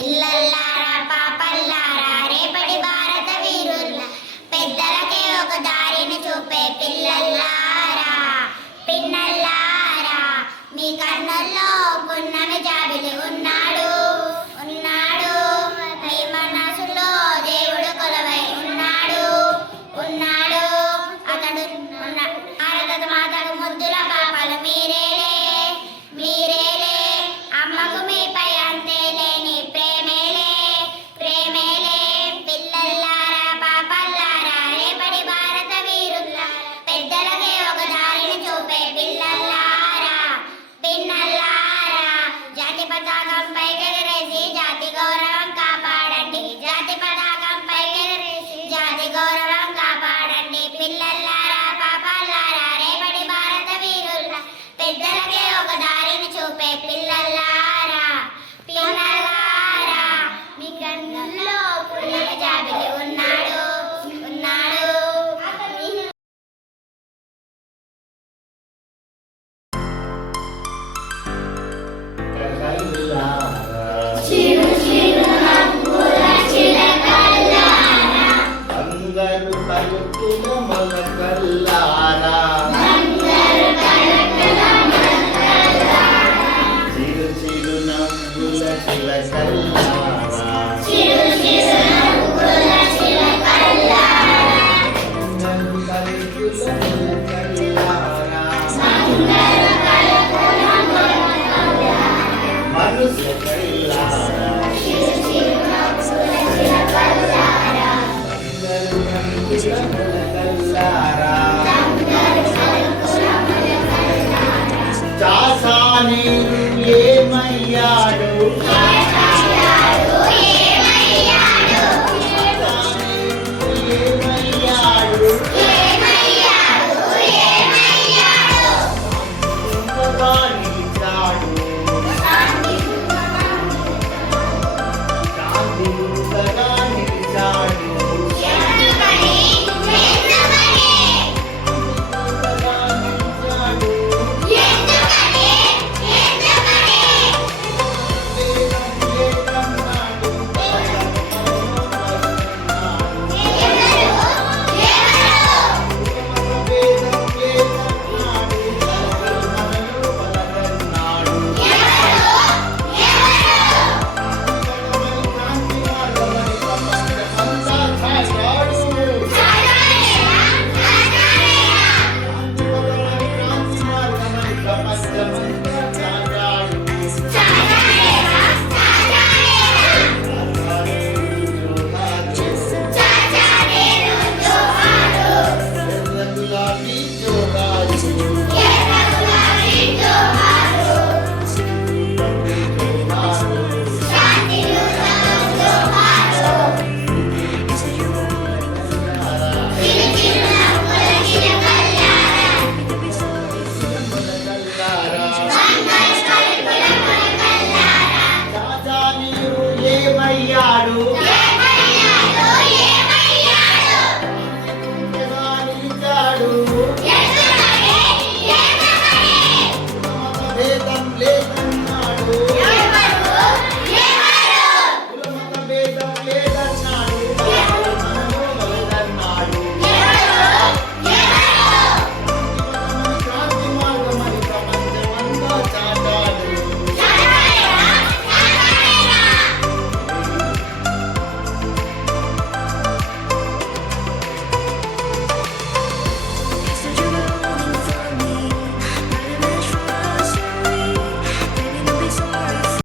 పిల్లల్లారా పాపల్లారా రేపటి భారత వీరుల పెద్దలకే ఒక దారిని చూపే పిల్లల్లారా పిన్నల్లారా మీ కన్నుల్లో పున్నమి జాబిలి ఉన్నాడు ఉన్నాడు మీ మనసులో దేవుడు కొలవై ఉన్నాడు ఉన్నాడు అతడు భారత మాతకు ముద్దుల పాపలు మీరేలే మీరేలే అమ్మకు మీపై అంతే లేని ప్రేమేలే ప్రేమేలే పిల్లల్లారా పాపల్లారా రేపటి భారత వీరుల పెద్దలకే ఒక దారిని చూపే పిల్లల్లారా పిన్నల్లారా జాతి పతాకం పైకెగరేసి జాతి గౌరవం కాపాడండి జాతి పతాకం పైకెగరేసి జాతి గౌరవం కాపాడండి పిల్లల్లారా పాపల్లారా రేపటి భారత వీరుల పెద్దలకే ఒక దారిని చూపే పిల్లల్లారా పిల్లల్లారా మీ కన్నుల్లో పున్నమి జాబిలి ఉన్నాడు ఉన్నాడు చిరు చిరు నవ్వుల చిలకల్లారా అందరు పలుకుల మొలకల్లారా అందరు పలుకుల మొలకల్లారా చిరు చిరు నవ్వుల చిలకల్లారా చిరు చిరు నవ్వుల చిలకల్లారా అందరు పలుకుల మొలకల్లారా అందరు పలుకుల మొలకల్లారా మనసు కల్లారా చిరు చిరు నవ్వుల చిలకల్లారా అందరు పలుకుల మొలకల్లారా అందరు పలుకుల మొలకల్లారా చాసాని ఏమయ్యాడు ఏమయ్యాడు ఏమయ్యాడు ఏమయ్యాడు ఏమయ్యాడు ఏమయ్యాడు ఇంతగా నిలిచాడు శాంతి ఇంతగా నిలిచాడు ఎందుకని ఎందుకని ఇంతగా నిలిచాడు ఎందుకని ఎందుకని లేదన్నాడు ఏమయ్యాడు